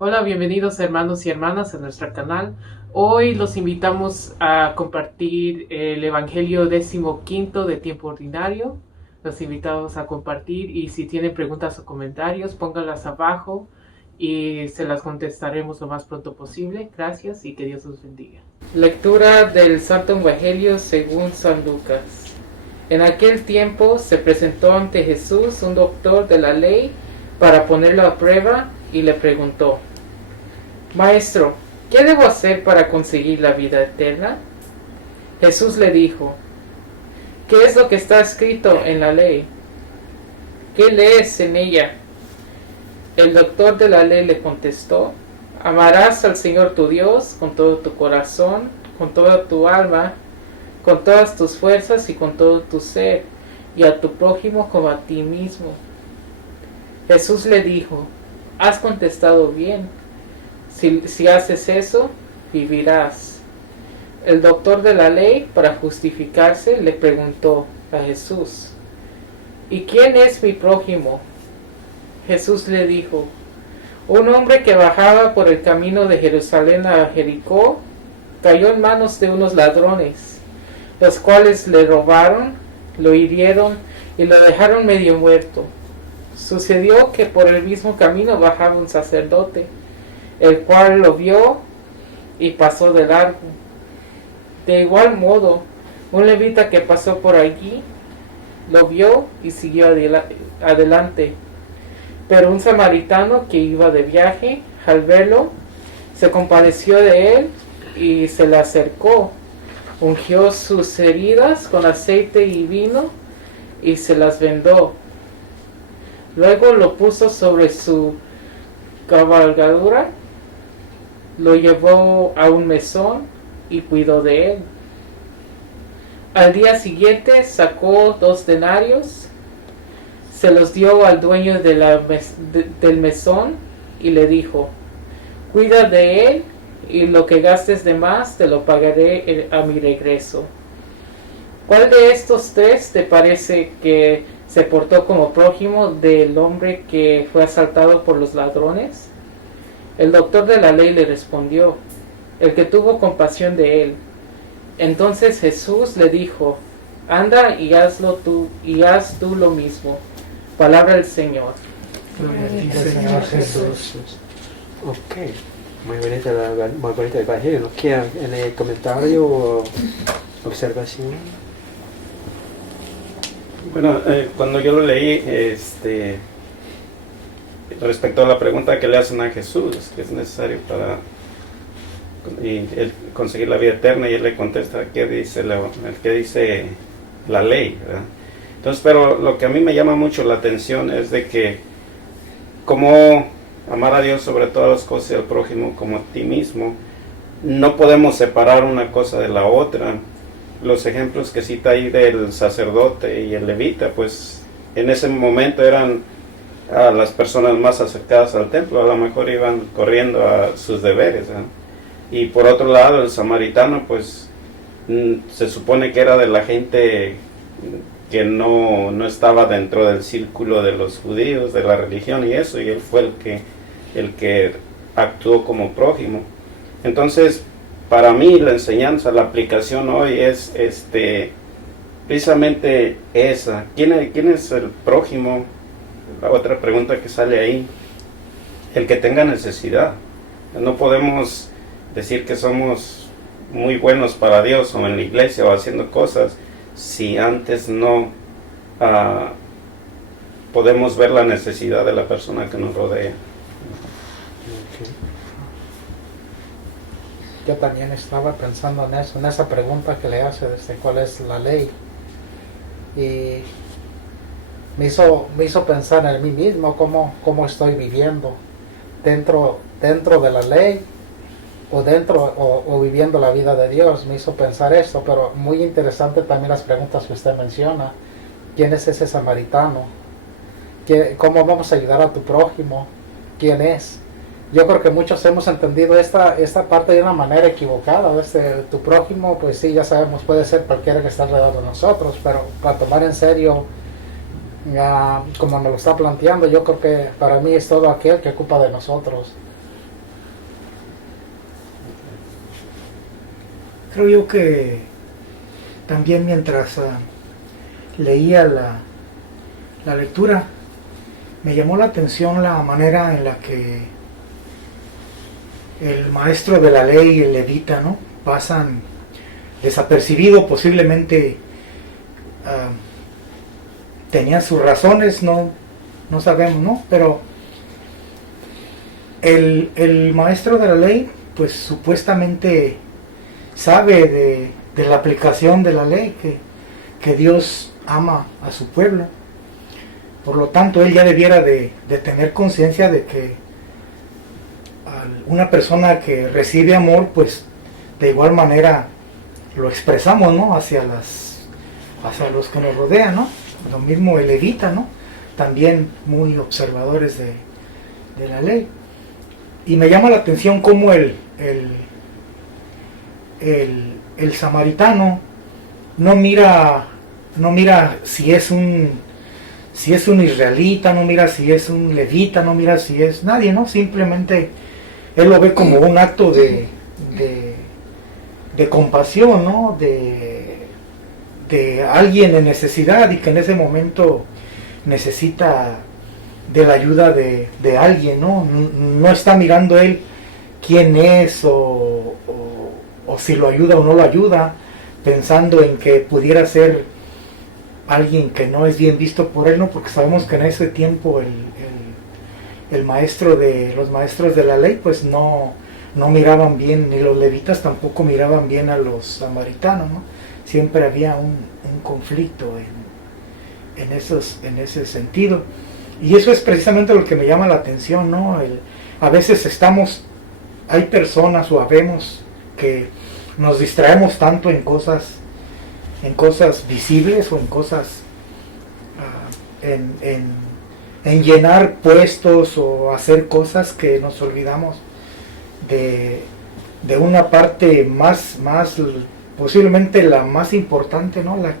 Hola, bienvenidos hermanos y hermanas a nuestro canal. Hoy los invitamos a compartir el Evangelio 15 de tiempo ordinario. Los invitamos a compartir y si tienen preguntas o comentarios, pónganlas abajo y se las contestaremos lo más pronto posible. Gracias y que Dios los bendiga. Lectura del Santo Evangelio según San Lucas. En aquel tiempo se presentó ante Jesús un doctor de la ley para ponerlo a prueba y le preguntó: Maestro, ¿qué debo hacer para conseguir la vida eterna? Jesús le dijo: ¿Qué es lo que está escrito en la ley? ¿Qué lees en ella? El doctor de la ley le contestó: Amarás al Señor tu Dios con todo tu corazón, con toda tu alma, con todas tus fuerzas y con todo tu ser, y a tu prójimo como a ti mismo. Jesús le dijo: Has contestado bien. Si haces eso, vivirás. El doctor de la ley, para justificarse, le preguntó a Jesús: ¿Y quién es mi prójimo? Jesús le dijo: Un hombre que bajaba por el camino de Jerusalén a Jericó cayó en manos de unos ladrones, los cuales le robaron, lo hirieron y lo dejaron medio muerto. Sucedió que por el mismo camino bajaba un sacerdote, el cual lo vio y pasó de largo. De igual modo, un levita que pasó por allí lo vio y siguió adelante. Pero un samaritano que iba de viaje, al verlo, se compadeció de él y se le acercó, ungió sus heridas con aceite y vino y se las vendó. Luego lo puso sobre su cabalgadura, lo llevó a un mesón y cuidó de él. Al día siguiente sacó 2 denarios, se los dio al dueño del mesón y le dijo: Cuida de él y lo que gastes de más te lo pagaré a mi regreso. ¿Cuál de estos 3 te parece que se portó como prójimo del hombre que fue asaltado por los ladrones? El doctor de la ley le respondió: El que tuvo compasión de él. Entonces Jesús le dijo: Anda y haz tú lo mismo. Palabra del Señor. Gloria a ti, Señor Jesús. Ok, muy bonito el Evangelio. ¿No queda en el comentario o observación? Bueno, cuando yo lo leí, respecto a la pregunta que le hacen a Jesús, que es necesario para él conseguir la vida eterna, y él le contesta qué dice la ley, ¿verdad? Entonces, pero lo que a mí me llama mucho la atención es de que como amar a Dios sobre todas las cosas y al prójimo como a ti mismo, no podemos separar una cosa de la otra. Los ejemplos que cita ahí del sacerdote y el levita, pues en ese momento eran a las personas más acercadas al templo, a lo mejor iban corriendo a sus deberes, ¿eh? Y por otro lado el samaritano, pues se supone que era de la gente que no estaba dentro del círculo de los judíos, de la religión y eso, y él fue el que actuó como prójimo. Entonces, para mí la enseñanza, la aplicación hoy es precisamente esa. ¿Quién es el prójimo? La otra pregunta que sale ahí: el que tenga necesidad. No podemos decir que somos muy buenos para Dios o en la iglesia o haciendo cosas si antes no podemos ver la necesidad de la persona que nos rodea. Okay. Yo también estaba pensando en eso, en esa pregunta que le hace desde cuál es la ley, y me hizo pensar en mí mismo cómo estoy viviendo dentro de la ley o viviendo la vida de Dios. Me hizo pensar esto, pero muy interesante también las preguntas que usted menciona. ¿Quién es ese samaritano? ¿Cómo vamos a ayudar a tu prójimo? ¿Quién es? Yo creo que muchos hemos entendido esta parte de una manera equivocada. Tu prójimo, pues sí, ya sabemos, puede ser cualquiera que está alrededor de nosotros, pero para tomar en serio, como nos lo está planteando, yo creo que para mí es todo aquel que ocupa de nosotros. creo yo que también mientras leía la lectura, me llamó la atención la manera en la que el maestro de la ley y el levita, ¿no?, pasan desapercibido. Posiblemente tenían sus razones, no sabemos, ¿no? Pero el maestro de la ley, pues supuestamente sabe de la aplicación de la ley, que Dios ama a su pueblo. Por lo tanto, él ya debiera de tener conciencia de que una persona que recibe amor, pues de igual manera lo expresamos, ¿no?, hacia los que nos rodean, ¿no? Lo mismo el levita, ¿no?, también muy observadores de la ley. Y me llama la atención cómo el samaritano no mira si es un israelita, no mira si es un levita, no mira si es nadie, ¿no? Simplemente él lo ve como un acto de compasión, ¿no? De alguien en necesidad y que en ese momento necesita de la ayuda de alguien, ¿no? No está mirando él quién es o si lo ayuda o no lo ayuda, pensando en que pudiera ser alguien que no es bien visto por él, ¿no? Porque sabemos que en ese tiempo los maestros de la ley pues no miraban bien, ni los levitas tampoco miraban bien a los samaritanos, ¿no? Siempre había un conflicto en ese sentido. Y eso es precisamente lo que me llama la atención, ¿no? A veces hay personas o habemos que nos distraemos tanto en cosas visibles o en cosas en llenar puestos o hacer cosas, que nos olvidamos de una parte más posiblemente la más importante, ¿no? La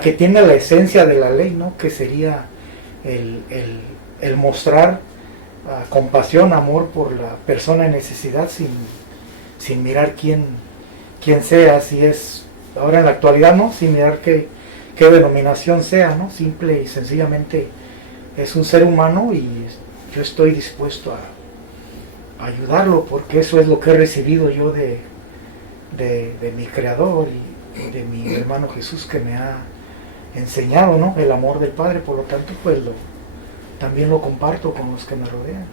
que tiene la esencia de la ley, ¿no? Que sería el mostrar compasión, amor por la persona en necesidad, sin mirar quién sea, si es ahora en la actualidad, ¿no? Sin mirar qué denominación sea, ¿no? Simple y sencillamente es un ser humano y yo estoy dispuesto a ayudarlo, porque eso es lo que he recibido yo de mi Creador y de mi hermano Jesús, que me ha enseñado, ¿no?, el amor del Padre. Por lo tanto, pues también lo comparto con los que me rodean.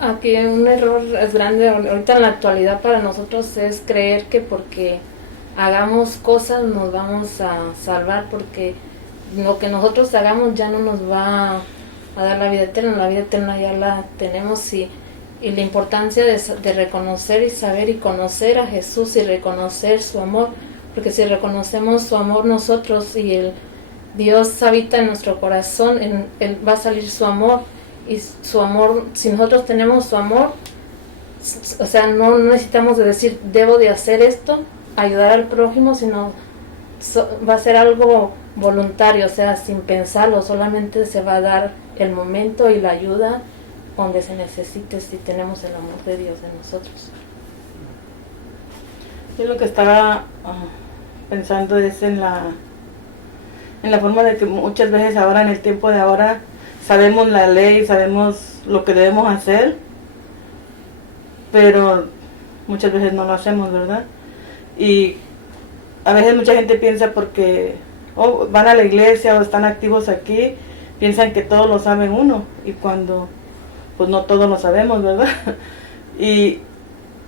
Aquí un error es grande ahorita en la actualidad para nosotros, es creer que porque hagamos cosas nos vamos a salvar, porque lo que nosotros hagamos ya no nos va a dar la vida eterna ya la tenemos. Y la importancia de reconocer y saber y conocer a Jesús y reconocer su amor, porque si reconocemos su amor nosotros y Dios habita en nuestro corazón, Él va a salir su amor. Y su amor, si nosotros tenemos su amor, o sea, no necesitamos de decir debo de hacer esto, ayudar al prójimo, sino va a ser algo voluntario, o sea, sin pensarlo, solamente se va a dar el momento y la ayuda donde se necesite, si tenemos el amor de Dios en nosotros. Yo lo que estaba pensando es en la forma de que muchas veces ahora, en el tiempo de ahora, sabemos la ley, sabemos lo que debemos hacer, pero muchas veces no lo hacemos, ¿verdad? Y a veces mucha gente piensa porque van a la iglesia o están activos aquí, piensan que todo lo saben uno, y cuando pues no todos lo sabemos, ¿verdad? Y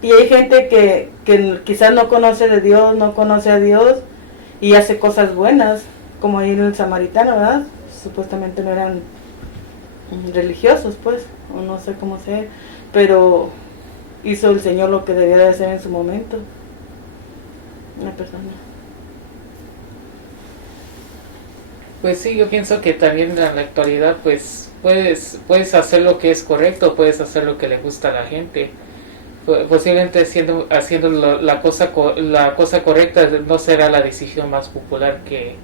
hay gente que quizás no conoce de Dios, no conoce a Dios y hace cosas buenas, como ahí en el samaritano, ¿verdad? Supuestamente no eran religiosos, pues, o no sé cómo sea, pero hizo el Señor lo que debía de hacer en su momento. Una persona. Pues sí, yo pienso que también en la actualidad pues puedes hacer lo que es correcto, puedes hacer lo que le gusta a la gente. Posiblemente haciendo la cosa correcta no será la decisión más popular que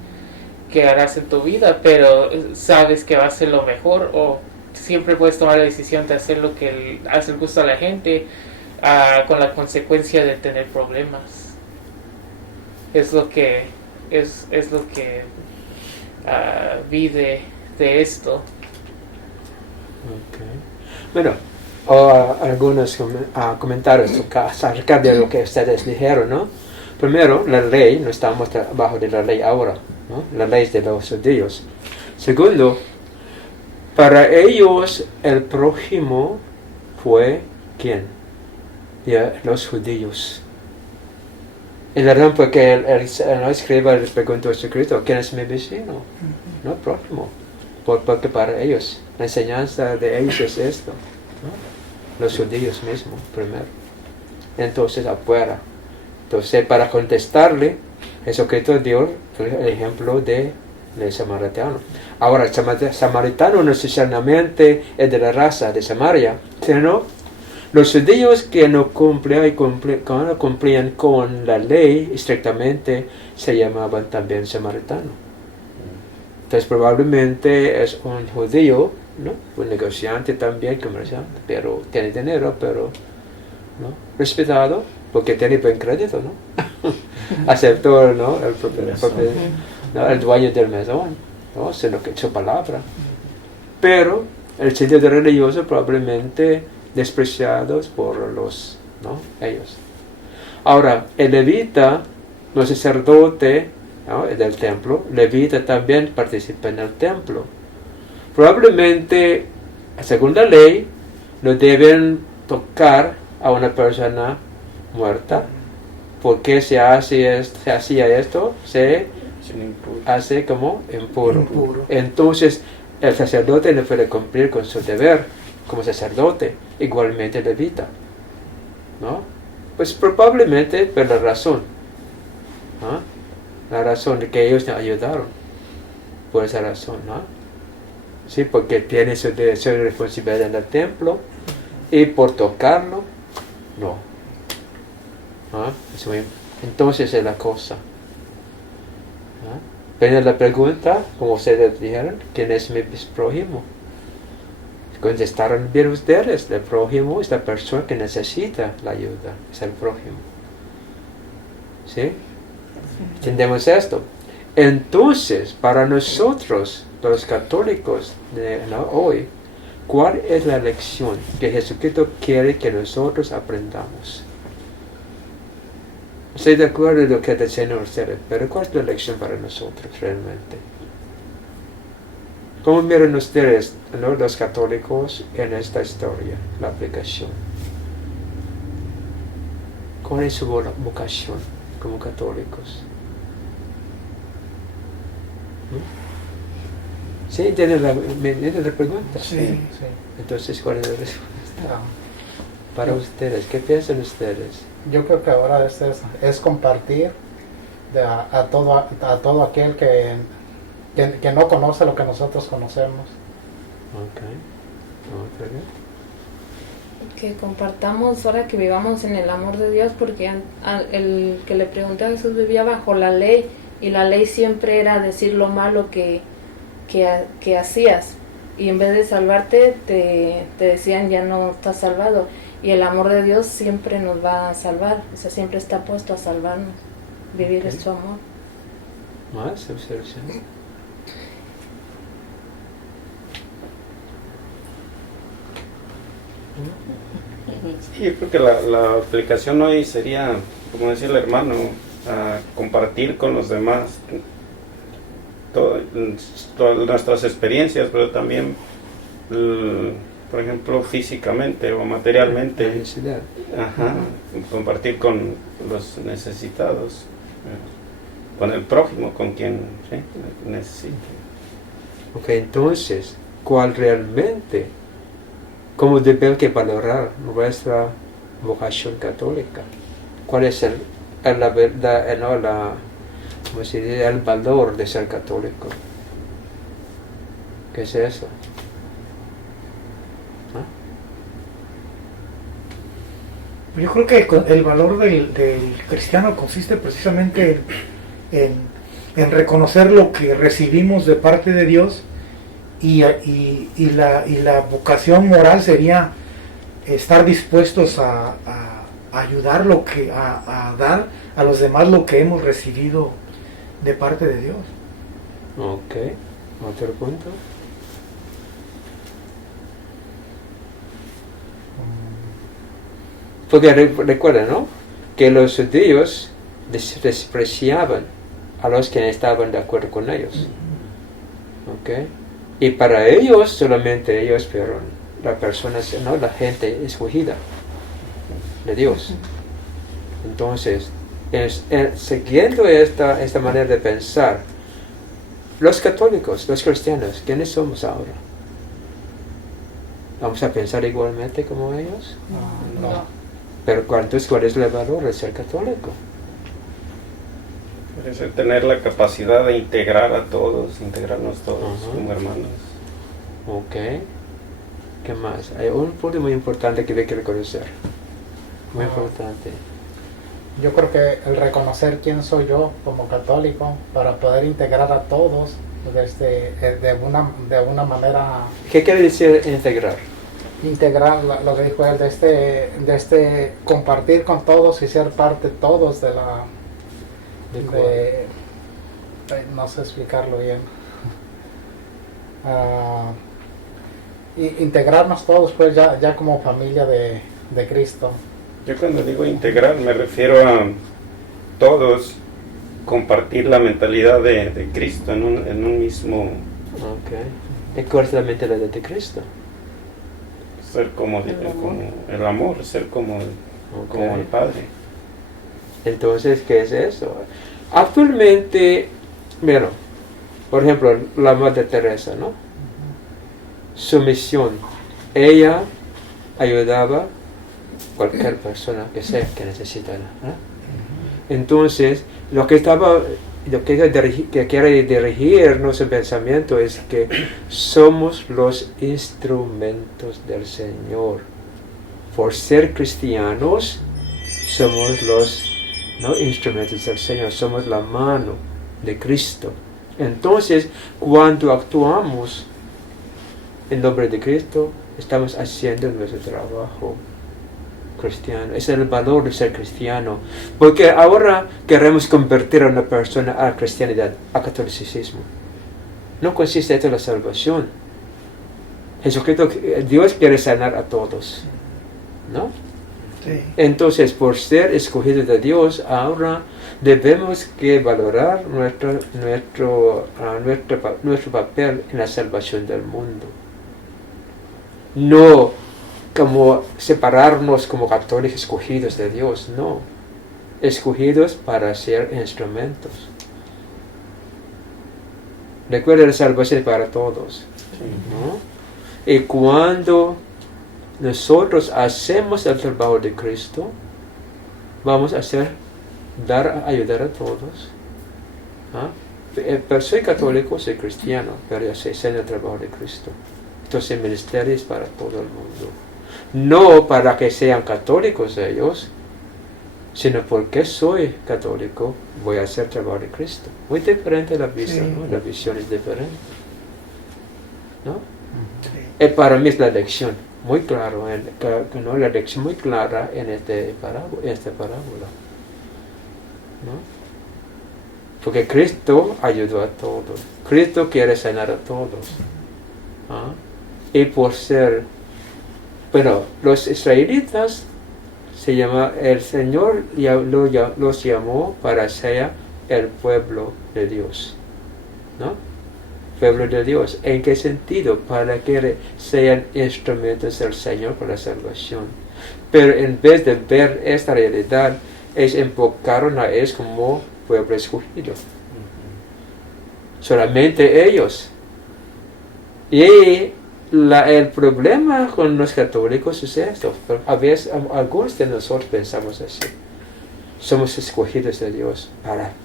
harás en tu vida, pero sabes que va a ser lo mejor, o siempre puedes tomar la decisión de hacer lo que hace el gusto a la gente, con la consecuencia de tener problemas. Es lo que vi de esto. Okay. Bueno, algunos comentarios acerca de lo que ustedes dijeron, ¿no? Primero, la ley, no estamos bajo de la ley ahora, ¿no? La ley es de los judíos. Segundo, para ellos el prójimo fue ¿quién? Los judíos. Y la razón fue que el escriba le preguntó a Jesucristo, ¿quién es mi vecino? No, prójimo. Porque para ellos, la enseñanza de ellos es esto, ¿no? Los judíos mismos, primero. Entonces, afuera. Entonces, para contestarle, Jesucristo dio el ejemplo del samaritano. Ahora, el samaritano no necesariamente es de la raza de Samaria, sino los judíos que no cumplían con la ley estrictamente se llamaban también samaritanos. Entonces probablemente es un judío, ¿no? Un negociante también, comerciante, pero tiene dinero, pero ¿no? Respetado, porque tiene buen crédito, ¿no? Aceptó, ¿no? El dueño del mesón, ¿no? Sino que su palabra. Pero el sentido de religioso probablemente despreciados por los, ¿no? Ellos. Ahora, el levita, los sacerdotes, ¿no? Del templo, levita también participa en el templo. Probablemente, según la ley, no deben tocar a una persona muerta. ¿Por qué se hacía esto? Se hace como impuro. Entonces, el sacerdote no puede cumplir con su deber como sacerdote, igualmente levita, ¿no? Pues probablemente por la razón, ¿no? La razón de que ellos te ayudaron, por esa razón, ¿no? Sí, porque tiene su responsabilidad en el templo y por tocarlo, no. ¿No? Entonces es la cosa. ¿No? Viene la pregunta, como ustedes dijeron, ¿quién es mi prójimo? Contestaron bien ustedes, el prójimo es la persona que necesita la ayuda, es el prójimo. ¿Sí? ¿Entendemos esto? Entonces, para nosotros, los católicos de hoy, ¿cuál es la lección que Jesucristo quiere que nosotros aprendamos? Estoy de acuerdo en lo que dicen ustedes, pero ¿cuál es la lección para nosotros realmente? ¿Cómo miran ustedes, ¿no? Los católicos en esta historia, la aplicación? ¿Cuál es su vocación como católicos? ¿Mm? ¿Sí? ¿Entienden la pregunta? Sí. Entonces, ¿cuál es la respuesta? Para ustedes, ¿qué piensan ustedes? Yo creo que ahora es compartir a todo aquel que no conoce lo que nosotros conocemos. Ok. Que compartamos ahora que vivamos en el amor de Dios, porque el que le pregunté a Jesús vivía bajo la ley, y la ley siempre era decir lo malo que hacías, y en vez de salvarte te decían ya no estás salvado, y el amor de Dios siempre nos va a salvar, o sea, siempre está puesto a salvarnos, vivir en su amor. ¿Más observación? Sí, yo creo que la aplicación hoy sería, como decía el hermano, compartir con los demás todas nuestras experiencias, pero también, por ejemplo, físicamente o materialmente, compartir con los necesitados, con el prójimo, con quien necesite. Ok, entonces, ¿cuál realmente? ¿Cómo debemos que valorar nuestra vocación católica? ¿Cuál es el valor de ser católico? ¿Qué es eso? Yo creo que el valor del cristiano consiste precisamente en reconocer lo que recibimos de parte de Dios, y la vocación moral sería estar dispuestos a ayudar a dar a los demás lo que hemos recibido de parte de Dios. Ok, otro punto. Porque recuerden, ¿no? Que los judíos despreciaban a los que estaban de acuerdo con ellos. ¿Ok? Y para ellos, solamente ellos fueron las personas, ¿no? La gente escogida de Dios. Entonces, siguiendo esta manera de pensar, los católicos, los cristianos, ¿quiénes somos ahora? ¿Vamos a pensar igualmente como ellos? No. Pero entonces, ¿cuál es el valor de ser católico? Es el tener la capacidad de integrar a todos, integrarnos todos como hermanos. Ok. ¿Qué más? Hay un punto muy importante que hay que reconocer. Muy importante. Yo creo que el reconocer quién soy yo como católico para poder integrar a todos de una manera, ¿Qué quiere decir integrar? integrar lo que dijo él, de compartir con todos y ser parte todos de la no sé explicarlo bien. Integrarnos todos pues ya como familia de Cristo. Yo cuando digo integrar me refiero a todos compartir la mentalidad de Cristo en un mismo... Ok. ¿Y cuál es la mentalidad de Cristo? Ser como el amor, ser como el Padre. Entonces, ¿qué es eso? Actualmente, bueno, por ejemplo, la Madre Teresa, ¿no? Su misión, ella ayudaba a cualquier persona que sea que necesitara, ¿no? Entonces, lo que quiere dirigirnos el pensamiento es que somos los instrumentos del Señor. Por ser cristianos, somos los instrumentos del Señor, somos la mano de Cristo. Entonces, cuando actuamos en nombre de Cristo, estamos haciendo nuestro trabajo cristiano. Es el valor de ser cristiano, porque ahora queremos convertir a una persona a la cristianidad, a catolicismo. No consiste esto en la salvación. Jesucristo, Dios quiere sanar a todos, ¿no? Sí. Entonces, por ser escogidos de Dios, ahora debemos que valorar nuestro papel en la salvación del mundo. No como separarnos como católicos escogidos de Dios, no. Escogidos para ser instrumentos. Recuerda, la salvación para todos, ¿no? Y cuando nosotros hacemos el trabajo de Cristo, vamos a ayudar a todos. Pero soy católico, soy cristiano, pero yo sé hacer el trabajo de Cristo. Entonces el ministerio es para todo el mundo. No para que sean católicos ellos, sino porque soy católico, voy a hacer trabajo de Cristo. Muy diferente la visión, ¿no? La visión es diferente, ¿no? Sí. Para mí es la lección muy clara, la lección muy clara en esta parábola, ¿no? Porque Cristo ayudó a todos, Cristo quiere sanar a todos, y por ser, bueno, los israelitas el Señor los llamó para ser el pueblo de Dios, ¿no? Pueblo de Dios. ¿En qué sentido? Para que sean instrumentos del Señor para la salvación. Pero en vez de ver esta realidad, ellos enfocaron a ellos como pueblo escogido. Solamente ellos. Y el problema con los católicos es esto. A veces algunos de nosotros pensamos así. Somos escogidos de Dios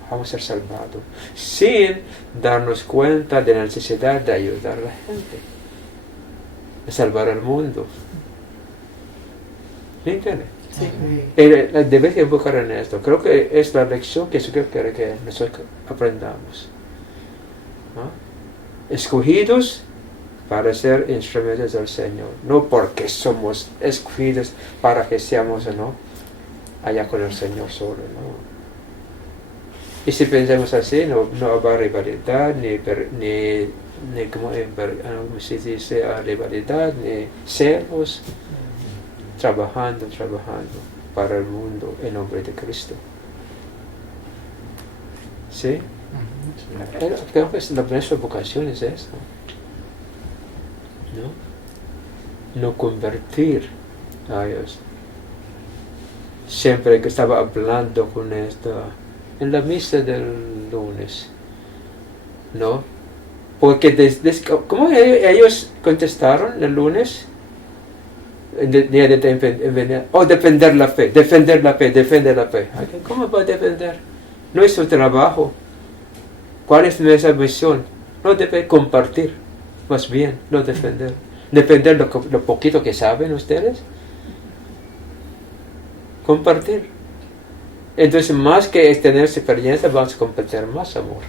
vamos a ser salvados, sin darnos cuenta de la necesidad de ayudar a la gente, de salvar al mundo. ¿Me entiende? Sí. Debes enfocar en esto. Creo que es la lección que Jesús quiere que nosotros aprendamos, ¿no? Escogidos para ser instrumentos del Señor, no porque somos escogidos para que seamos, ¿no?, allá con el Señor solo, ¿no? Y si pensamos así, no habrá rivalidad, ni como se dice, rivalidad, ni celos, trabajando para el mundo en nombre de Cristo. ¿Sí? Creo que nuestra vocación es eso, no convertir a ellos. Siempre que estaba hablando con esto en la misa del lunes, ¿no? Porque ¿cómo ellos contestaron el lunes? Defender la fe. ¿Cómo va a defender? No es su trabajo. ¿Cuál es nuestra visión? No debe compartir, más bien, no defender. Defender lo poquito que saben ustedes. Compartir. Entonces, más que tener experiencia, vamos a compartir más amor,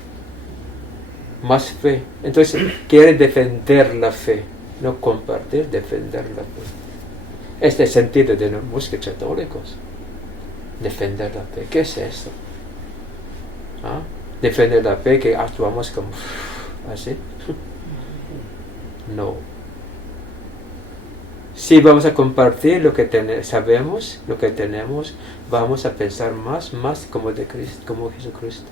más fe. Entonces, quiere defender la fe, no compartir, defender la fe. Este es el sentido de los músicos católicos. Defender la fe. ¿Qué es eso? ¿Ah? Defender la fe que actuamos como así. No. Si vamos a compartir lo que sabemos, lo que tenemos, vamos a pensar más como de Cristo, como Jesucristo.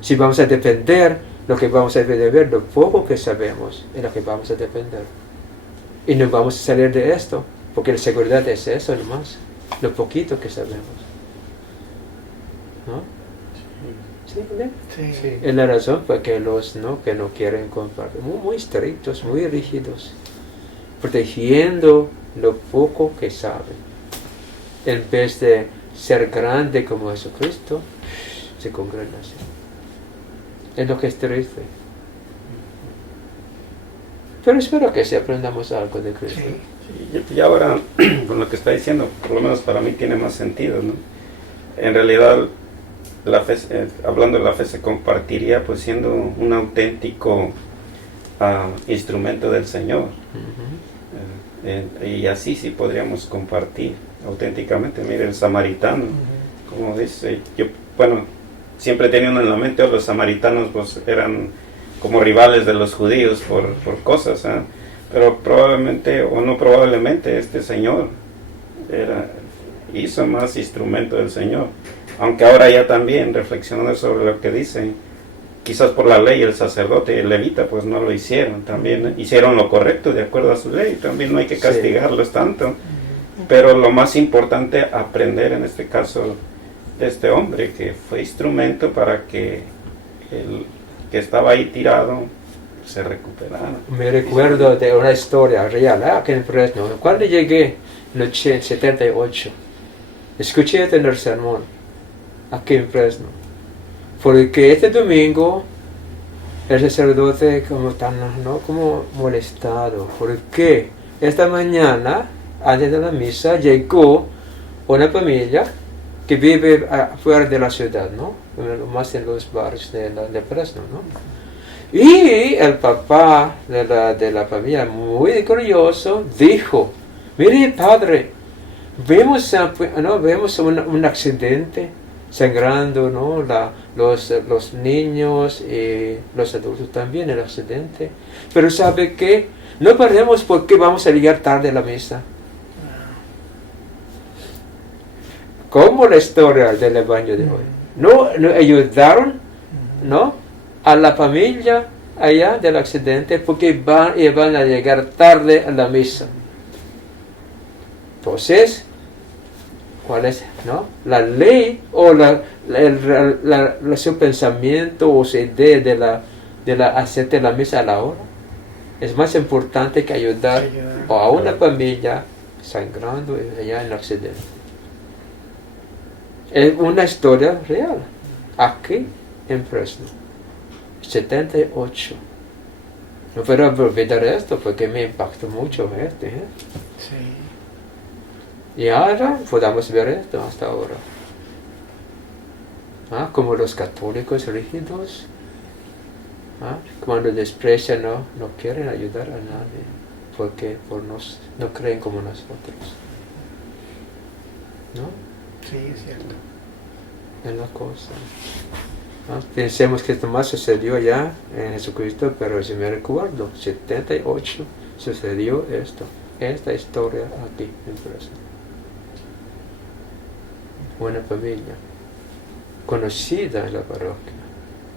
Si vamos a defender lo que vamos a defender, lo poco que sabemos es lo que vamos a defender. Y no vamos a salir de esto, porque la seguridad es eso nomás, lo poquito que sabemos. ¿No? ¿Sí? Sí. Es la razón por que los que no quieren compartir, muy estrictos, muy rígidos, protegiendo lo poco que saben. En vez de ser grande como Jesucristo, se congregan así. Es lo que es triste. Pero espero que sí aprendamos algo de Cristo. Sí. Y ahora, con lo que está diciendo, por lo menos para mí tiene más sentido, ¿no? En realidad, la fe, hablando de la fe, se compartiría pues siendo un auténtico instrumento del Señor. Y así sí podríamos compartir auténticamente. Mire, el samaritano, como dice, siempre he tenido en la mente, los samaritanos pues eran como rivales de los judíos por cosas, ¿eh? Pero probablemente, o no probablemente, este Señor hizo más instrumento del Señor. Aunque ahora ya también, reflexionando sobre lo que dice, quizás por la ley el sacerdote y el levita pues no lo hicieron, también hicieron lo correcto de acuerdo a su ley, también no hay que castigarlos tanto, pero lo más importante aprender en este caso de este hombre que fue instrumento para que el que estaba ahí tirado se recuperara. Me recuerdo de una historia real aquí en Fresno. Cuando llegué en el 78, escuché el sermón aquí en Fresno, porque este domingo el sacerdote como molestado, porque esta mañana antes de la misa llegó una familia que vive fuera de la ciudad, ¿no? Más en los barrios de Fresno, ¿no? Y el papá de la familia, muy curioso, dijo: mire, padre, vemos un accidente sangrando, ¿no? Los niños y los adultos también, el accidente. Pero ¿sabe qué? No paremos porque vamos a llegar tarde a la misa. Como la historia del Evangelio de hoy. No ayudaron, ¿no?, a la familia allá del accidente porque van a llegar tarde a la misa. Entonces, ¿cuál es, no?, la ley o su pensamiento o su idea de hacer la misa a la hora? Es más importante que ayudar a una familia sangrando allá en el accidente. Es una historia real, aquí en Fresno, 78. No puedo olvidar esto porque me impactó mucho esto. Sí. Y ahora podemos ver esto hasta ahora. Como los católicos rígidos, Cuando desprecian, no quieren ayudar a nadie, porque no creen como nosotros. ¿No? Sí, es cierto. Es la cosa. Pensemos que esto más sucedió ya en Jesucristo, pero si me recuerdo, 78 sucedió esta historia aquí en Fresno. Una familia conocida en la parroquia,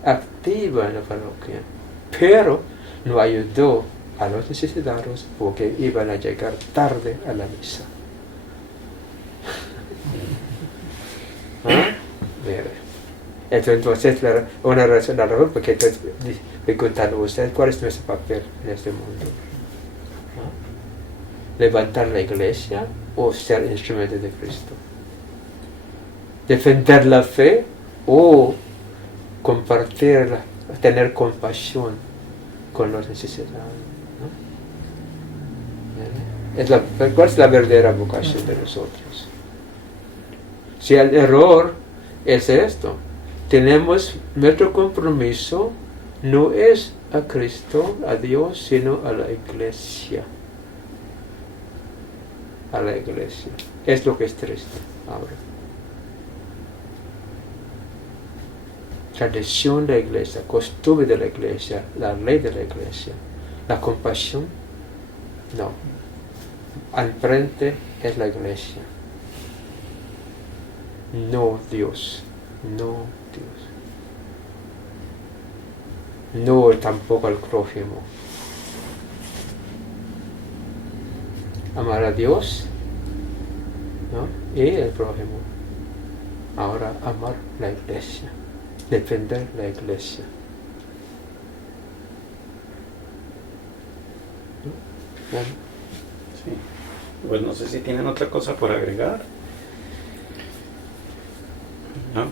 activa en la parroquia, pero no ayudó a los necesitados porque iban a llegar tarde a la misa. Mire. Entonces, una razón, la razón porque me contaron ustedes cuál es nuestro papel en este mundo. Levantar la iglesia o ser instrumento de Cristo. Defender la fe o compartirla, tener compasión con los necesitados. ¿Cuál es la verdadera vocación de nosotros? Si el error es esto, tenemos nuestro compromiso no es a Cristo, a Dios, sino a la iglesia. A la iglesia. Es lo que es triste ahora. Tradición de la iglesia, costumbre de la iglesia, la ley de la iglesia, la compasión, no. Al frente es la iglesia. No Dios. No Dios. No tampoco al prójimo. Amar a Dios, ¿no? Y el prójimo. Ahora amar la iglesia. Defender la iglesia. ¿No? Sí. Pues no sé si tienen otra cosa por agregar. ¿No?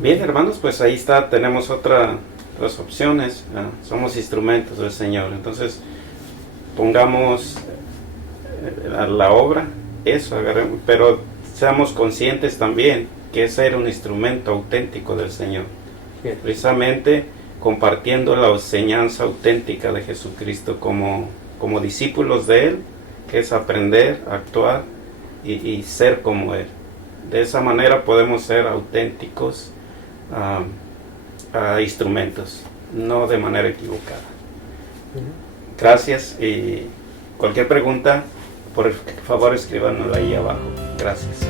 Bien, hermanos, pues ahí está, tenemos otras opciones, ¿no? Somos instrumentos del Señor, entonces pongamos a la obra eso, agarremos, pero seamos conscientes también que es ser un instrumento auténtico del Señor, precisamente compartiendo la enseñanza auténtica de Jesucristo como discípulos de Él, que es aprender, actuar y ser como Él. De esa manera podemos ser auténticos instrumentos, no de manera equivocada. Gracias, y cualquier pregunta, por favor escríbanosla ahí abajo. Gracias.